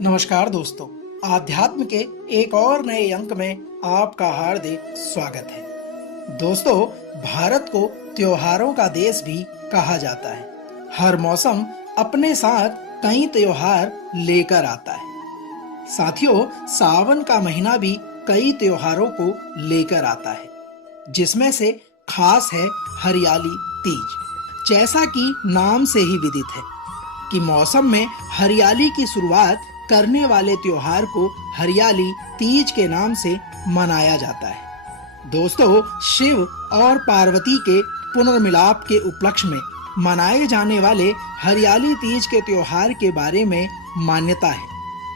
नमस्कार दोस्तों, आध्यात्म के एक और नए अंक में आपका हार्दिक स्वागत है। दोस्तों, भारत को त्योहारों का देश भी कहा जाता है। हर मौसम अपने साथ कई त्योहार लेकर आता है। साथियों, सावन का महीना भी कई त्योहारों को लेकर आता है, जिसमें से खास है हरियाली तीज। जैसा कि नाम से ही विदित है कि मौसम में हरियाली की शुरुआत करने वाले त्योहार को हरियाली तीज के नाम से मनाया जाता है। दोस्तों, शिव और पार्वती के पुनर्मिलाप के उपलक्ष्य में मनाए जाने वाले हरियाली तीज के त्योहार के बारे में मान्यता है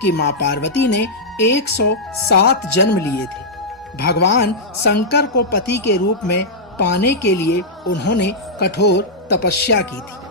कि मां पार्वती ने 107 जन्म लिए थे। भगवान शंकर को पति के रूप में पाने के लिए उन्होंने कठोर तपस्या की थी।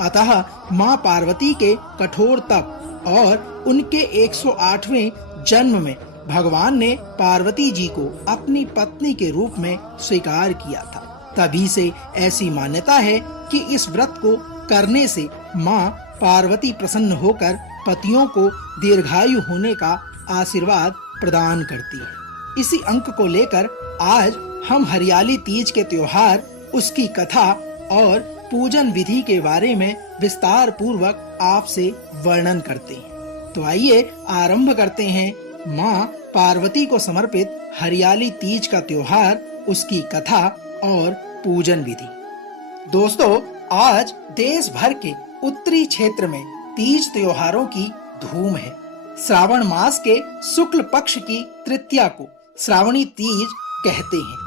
अतः मां पार्वती के कठोर तप और उनके 108वें जन्म में भगवान ने पार्वती जी को अपनी पत्नी के रूप में स्वीकार किया था। तभी से ऐसी मान्यता है कि इस व्रत को करने से मां पार्वती प्रसन्न होकर पतियों को दीर्घायु होने का आशीर्वाद प्रदान करती है। इसी अंक को लेकर आज हम हरियाली तीज के त्योहार, उसकी कथा और पूजन विधि के बारे में विस्तार पूर्वक आपसे वर्णन करते हैं। तो आइए आरंभ करते हैं मां पार्वती को समर्पित हरियाली तीज का त्योहार, उसकी कथा और पूजन विधि। दोस्तों, आज देश भर के उत्तरी क्षेत्र में तीज त्योहारों की धूम है। श्रावण मास के शुक्ल पक्ष की तृतीया को श्रावणी तीज कहते हैं।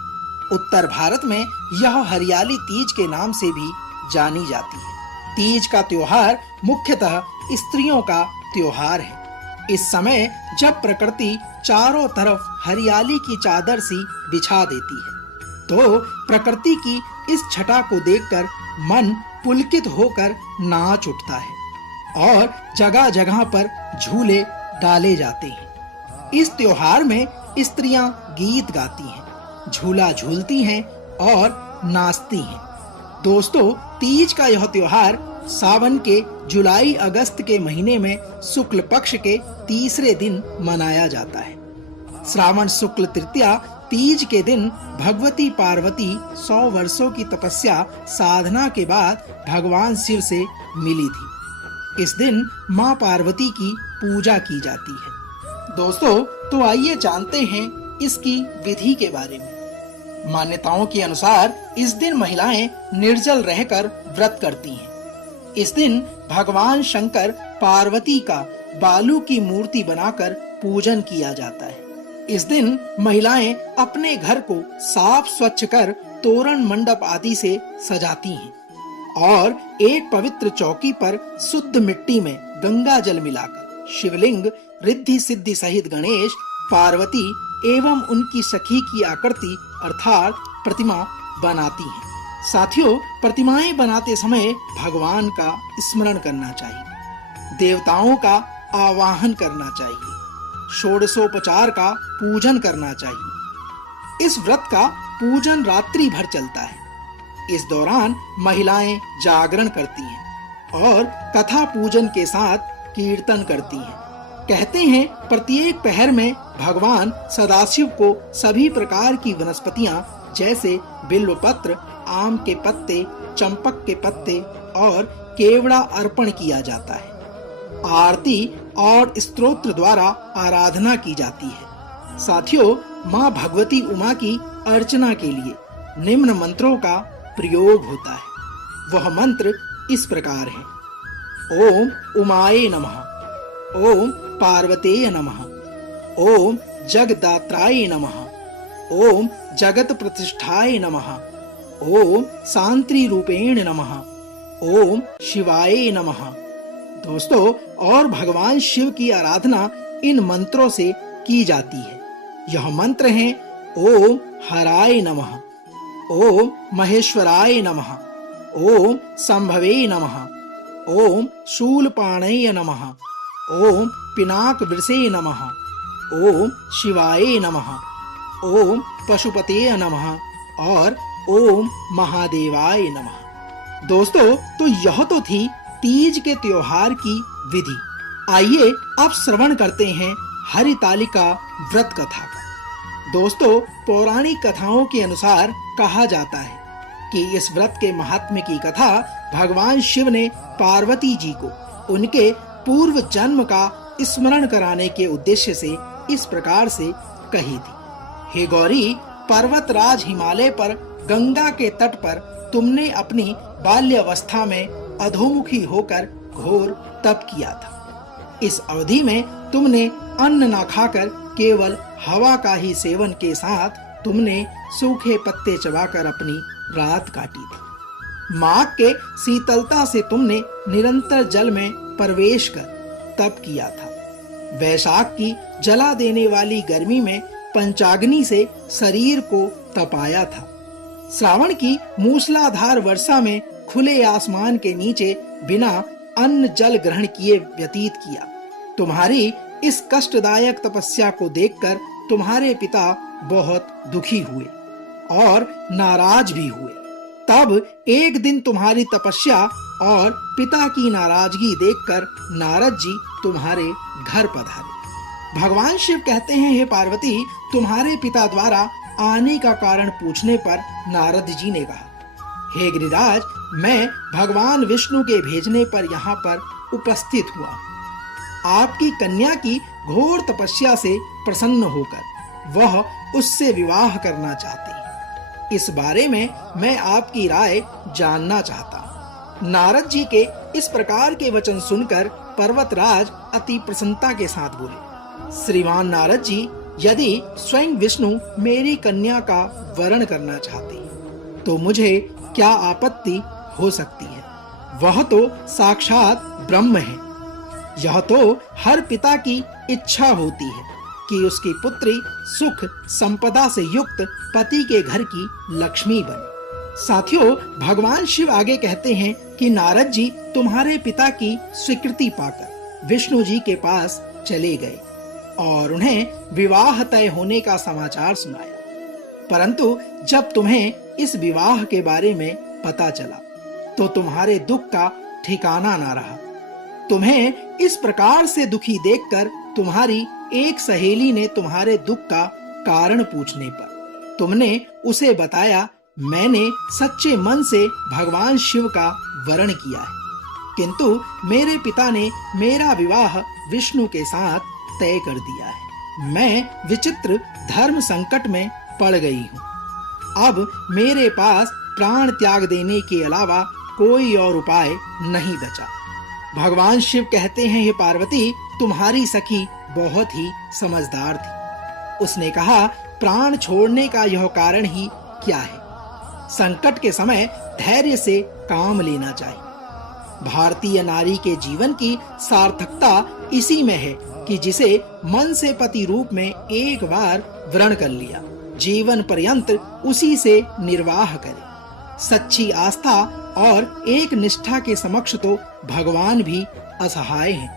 उत्तर भारत में यह हरियाली तीज के नाम से भी जानी जाती है। तीज का त्योहार मुख्यतः स्त्रियों का त्योहार है। इस समय जब प्रकृति चारों तरफ हरियाली की चादर सी बिछा देती है, तो प्रकृति की इस छटा को देखकर मन पुलकित होकर नाच उठता है और जगह जगह पर झूले डाले जाते हैं। इस त्योहार में स्त्रियां गीत गाती हैं, झूला झूलती हैं और नाचती हैं। दोस्तों, तीज का यह त्योहार सावन के जुलाई अगस्त के महीने में शुक्ल पक्ष के तीसरे दिन मनाया जाता है। श्रावण शुक्ल तृतीया तीज के दिन भगवती पार्वती 100 वर्षों की तपस्या साधना के बाद भगवान शिव से मिली थी। इस दिन मां पार्वती की पूजा की जाती है। दोस्तों, तो आइए जानते हैं इसकी विधि के बारे में। मान्यताओं के अनुसार इस दिन महिलाएं निर्जल रहकर व्रत करती हैं। इस दिन भगवान शंकर पार्वती का बालू की मूर्ति बनाकर पूजन किया जाता है। इस दिन महिलाएं अपने घर को साफ स्वच्छ कर तोरण मंडप आदि से सजाती हैं और एक पवित्र चौकी पर शुद्ध मिट्टी में गंगा जल मिलाकर शिवलिंग, रिद्धि सिद्धि सहित गणेश, पार्वती एवं उनकी सखी की आकृति अर्थात प्रतिमा बनाती हैं। साथियों, प्रतिमाएं बनाते समय भगवान का स्मरण करना चाहिए, देवताओं का आवाहन करना चाहिए, षोडशोपचार का पूजन करना चाहिए। इस व्रत का पूजन रात्रि भर चलता है। इस दौरान महिलाएं जागरण करती हैं और कथा पूजन के साथ कीर्तन करती हैं। कहते हैं प्रत्येक पहर में भगवान सदाशिव को सभी प्रकार की वनस्पतियां जैसे बिल्वपत्र, आम के पत्ते, चंपक के पत्ते और केवड़ा अर्पण किया जाता है। आरती और स्तोत्र द्वारा आराधना की जाती है। साथियों, मां भगवती उमा की अर्चना के लिए निम्न मंत्रों का प्रयोग होता है। वह मंत्र इस प्रकार है: ओम उमाये नमः, ओम पार्वतेय नमः, ओम जगदात्राय नमः, ओम जगत प्रतिष्ठाय नमः, ओम शांति रूपेण नमः, ओम शिवाय नमः। दोस्तों, और भगवान शिव की आराधना इन मंत्रों से की जाती है। यह मंत्र हैं: ओम हराय नमः, ओम महेश्वराय नमः, ओम संभवे नमः, ओम शूलपाणये नमः, ओम पिनाक वृषे नमः, ओम शिवाय नमः, ओम पशुपते नमः और ओम महादेवाय नमः। दोस्तों, तो यह तो थी तीज के त्योहार की विधि। आइए अब श्रवण करते हैं हरितालिका व्रत कथा का। दोस्तों, पौराणिक कथाओं के अनुसार कहा जाता है कि इस व्रत के महात्म्य की कथा भगवान शिव ने पार्वती जी को उनके पूर्व जन्म का स्मरण कराने के उद्देश्य से इस प्रकार से कही थी। हे गौरी, पर्वतराज हिमालय पर गंगा के तट पर तुमने अपनी बाल्यावस्था में अधोमुखी होकर घोर तप किया था। इस अवधि में तुमने अन्न न खाकर केवल हवा का ही सेवन के साथ तुमने सूखे पत्ते चबाकर अपनी रात काटी थी। माघ के शीतलता से तुमने निरंतर जल में प्रवेश कर तप किया था। वैशाख की जला देने वाली गर्मी में पंचाग्नि से शरीर को तपाया था। श्रावण की मूसलाधार वर्षा में खुले आसमान के नीचे बिना अन्न जल ग्रहण किए व्यतीत किया। तुम्हारी इस कष्टदायक तपस्या को देखकर तुम्हारे पिता बहुत दुखी हुए और नाराज भी हुए। तब एक दिन तुम्हारी तपस्या और पिता की नाराजगी देखकर नारद जी तुम्हारे घर पधारे। भगवान शिव कहते हैं, हे पार्वती, तुम्हारे पिता द्वारा आने का कारण पूछने पर नारद जी ने कहा, हे गिरिराज, मैं भगवान विष्णु के भेजने पर यहाँ पर उपस्थित हुआ। आपकी कन्या की घोर तपस्या से प्रसन्न होकर वह उससे विवाह करना चाहते हैं। इस बारे में मैं आपकी राय जानना चाहता हूँ। नारद जी के इस प्रकार के वचन सुनकर पर्वतराज अति प्रसन्नता के साथ बोले, श्रीमान नारद जी, यदि स्वयं विष्णु मेरी कन्या का वरण करना चाहते हैं तो मुझे क्या आपत्ति हो सकती है? वह तो साक्षात ब्रह्म है। यह तो हर पिता की इच्छा होती है कि उसकी पुत्री सुख संपदा से युक्त पति के घर की लक्ष्मी बने। साथियों, भगवान शिव आगे कहते हैं कि नारद जी तुम्हारे पिता की स्वीकृति पाकर विष्णु जी के पास चले गए और उन्हें विवाह तय होने का समाचार सुनाया। परंतु जब तुम्हें इस विवाह के बारे में पता चला तो तुम्हारे दुख का ठिकाना ना रहा। तुम्हें इस प्रकार से दुखी देखकर तुम्हारी एक सहेली ने तुम्हारे दुख का कारण पूछने पर तुमने उसे बताया, मैंने सच्चे मन से भगवान शिव का वरण किया है, किंतु मेरे पिता ने मेरा विवाह विष्णु के साथ तय कर दिया है। मैं विचित्र धर्म संकट में पड़ गई हूँ। अब मेरे पास प्राण त्याग देने के अलावा कोई और उपाय नहीं बचा। भगवान शिव कहते हैं, हे पार्वती, तुम्हारी सखी बहुत ही समझदार थी। उसने कहा, प्राण छोड़ने का यह कारण ही क्या है? संकट के समय धैर्य से काम लेना चाहिए। भारतीय नारी के जीवन की सार्थकता इसी में है कि जिसे मन से पति रूप में एक बार व्रण कर लिया, जीवन पर्यंत उसी से निर्वाह करे। सच्ची आस्था और एक निष्ठा के समक्ष तो भगवान भी असहाय हैं।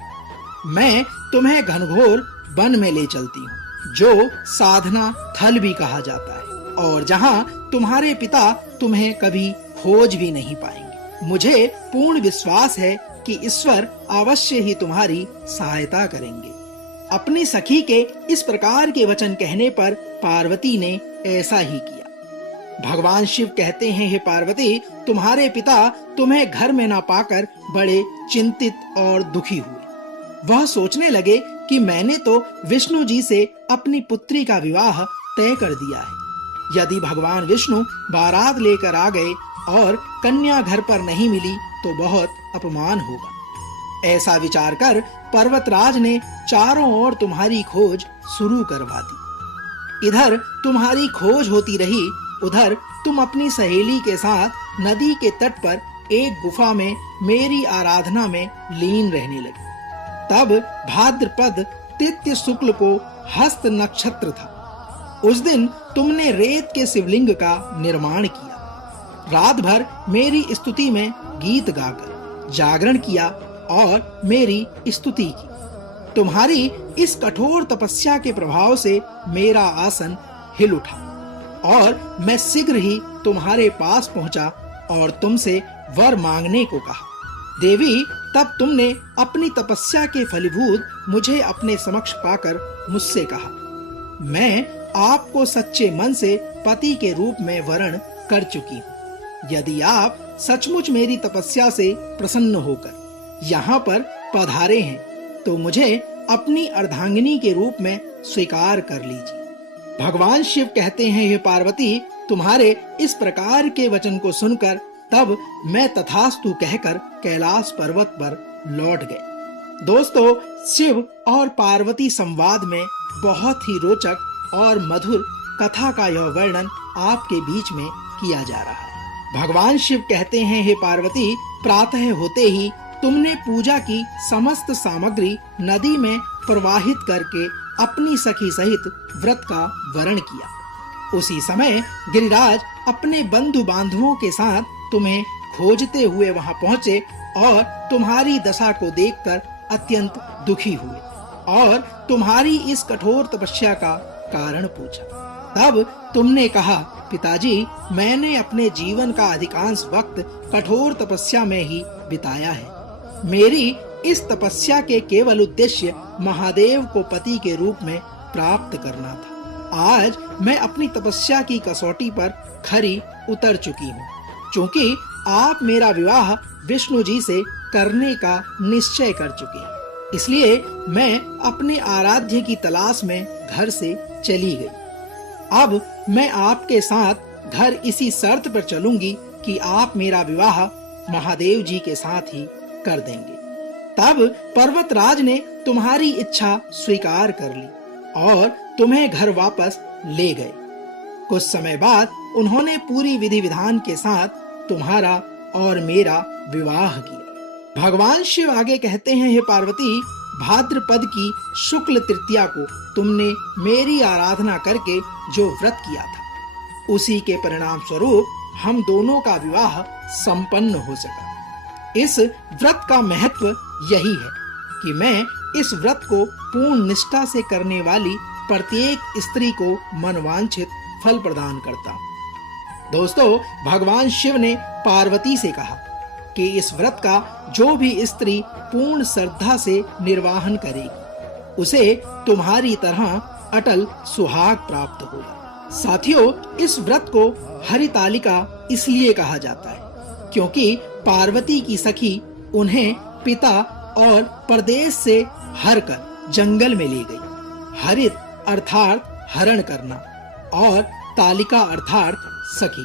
मैं तुम्हें घनघोर वन में ले चलती हूँ, जो साधना थल भी कहा जाता है, और जहाँ तुम्हारे पिता तुम्हें कभी खोज भी नहीं पाएंगे। मुझे पूर्ण विश्वास है कि ईश्वर अवश्य ही तुम्हारी सहायता करेंगे। अपनी सखी के इस प्रकार के वचन कहने पर पार्वती ने ऐसा ही किया। भगवान शिव कहते हैं, हे पार्वती, तुम्हारे पिता तुम्हें घर में ना पाकर बड़े चिंतित और दुखी हुए। वह सोचने लगे कि मैंने तो विष्णु जी से अपनी पुत्री का विवाह तय कर दिया है। यदि भगवान विष्णु बारात लेकर आ गए और कन्या घर पर नहीं मिली तो बहुत अपमान होगा। ऐसा विचार कर पर्वतराज ने चारों ओर तुम्हारी खोज शुरू करवा दी। इधर तुम्हारी खोज होती रही, उधर तुम अपनी सहेली के साथ नदी के तट पर एक गुफा में मेरी आराधना में लीन रहने लगी। तब भाद्रपद तृतीय शुक्ल को हस्त नक्षत्र था। उस दिन तुमने रेत के शिवलिंग का निर्माण किया। रात भर मेरी स्तुति में गीत गाकर जागरण किया और मेरी स्तुति की। तुम्हारी इस कठोर तपस्या के प्रभाव से मेरा आसन हिल उठा और मैं शीघ्र ही तुम्हारे पास पहुंचा और तुमसे वर मांगने को कहा। देवी, तब तुमने अपनी तपस्या के फलीभूत मुझे अपने समक्ष पाकर मुझसे कहा, मैं आपको सच्चे मन से पति के रूप में वरण कर चुकी हूँ। यदि आप सचमुच मेरी तपस्या से प्रसन्न होकर यहाँ पर पधारे हैं तो मुझे अपनी अर्धांगिनी के रूप में स्वीकार कर लीजिए। भगवान शिव कहते हैं, हे पार्वती, तुम्हारे इस प्रकार के वचन को सुनकर तब मैं तथास्तु कहकर कैलाश पर्वत पर लौट गए। दोस्तों, शिव और पार्वती संवाद में बहुत ही रोचक और मधुर कथा का यह वर्णन आपके बीच में किया जा रहा है। भगवान शिव कहते हैं, हे पार्वती, प्रातः होते ही तुमने पूजा की समस्त सामग्री नदी में प्रवाहित करके अपनी सखी सहित व्रत का वरण किया। उसी समय गिरिराज अपने बंधु बांधवों के साथ तुम्हें खोजते हुए वहां पहुंचे और तुम्हारी दशा को देखकर अत्यंत दुखी हुए और तुम्हारी इस कठोर तपस्या का कारण पूछा। तब तुमने कहा, पिताजी, मैंने अपने जीवन का अधिकांश वक्त कठोर तपस्या में ही बिताया है। मेरी इस तपस्या के केवल उद्देश्य महादेव को पति के रूप में प्राप्त करना था। आज मैं अपनी तपस्या की कसौटी पर खरी उतर चुकी हूँ। चूंकि आप मेरा विवाह विष्णु जी से करने का निश्चय कर चुके हैं, इसलिए मैं अपने आराध्य की तलाश में घर से चली गई। अब मैं आपके साथ घर इसी शर्त पर चलूंगी कि आप मेरा विवाह महादेव जी के साथ ही कर देंगे। तब पर्वतराज ने तुम्हारी इच्छा स्वीकार कर ली और तुम्हें घर वापस ले गए। कुछ समय बाद उन्होंने पूरी विधि विधान के साथ तुम्हारा और मेरा विवाह किया। भगवान शिव आगे कहते हैं, हे पार्वती, भाद्रपद की शुक्ल तृतीया को तुमने मेरी आराधना करके जो व्रत किया था, उसी के परिणाम स्वरूप हम दोनों का विवाह संपन्न हो सका। इस व्रत का महत्व यही है कि मैं इस व्रत को पूर्ण निष्ठा से करने वाली प्रत्येक स्त्री को मनवांछित फल प्रदान करता हूँ। दोस्तों, भगवान शिव ने पार्वती से कहा कि इस व्रत का जो भी स्त्री पूर्ण श्रद्धा से निर्वाहन करेगी, उसे तुम्हारी तरह अटल सुहाग प्राप्त होगा। साथियों, इस व्रत को हरितालिका इसलिए कहा जाता है क्योंकि पार्वती की सखी उन्हें पिता और परदेश से हर कर जंगल में ले गई। हरित अर्थात हरण करना और तालिका अर्थात सखी,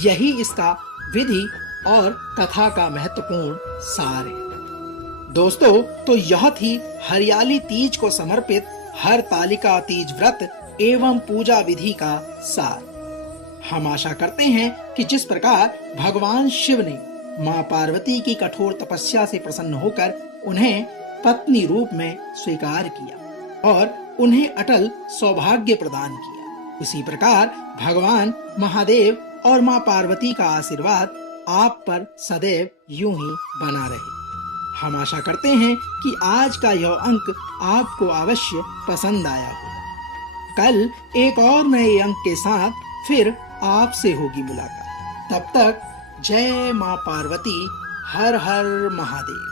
यही इसका विधि और कथा का महत्वपूर्ण सार है। दोस्तों, तो यह थी हरियाली तीज को समर्पित हरतालिका तीज व्रत एवं पूजा विधि का सार। हम आशा करते हैं कि जिस प्रकार भगवान शिव ने मां पार्वती की कठोर तपस्या से प्रसन्न होकर उन्हें पत्नी रूप में स्वीकार किया और उन्हें अटल सौभाग्य प्रदान किया, उसी प्रकार भगवान महादेव और मां पार्वती का आशीर्वाद आप पर सदैव यूं ही बना रहे। हम आशा करते हैं कि आज का यह अंक आपको अवश्य पसंद आया होगा। कल एक और नए अंक के साथ फिर आपसे होगी मुलाकात। तब तक जय मां पार्वती, हर हर महादेव।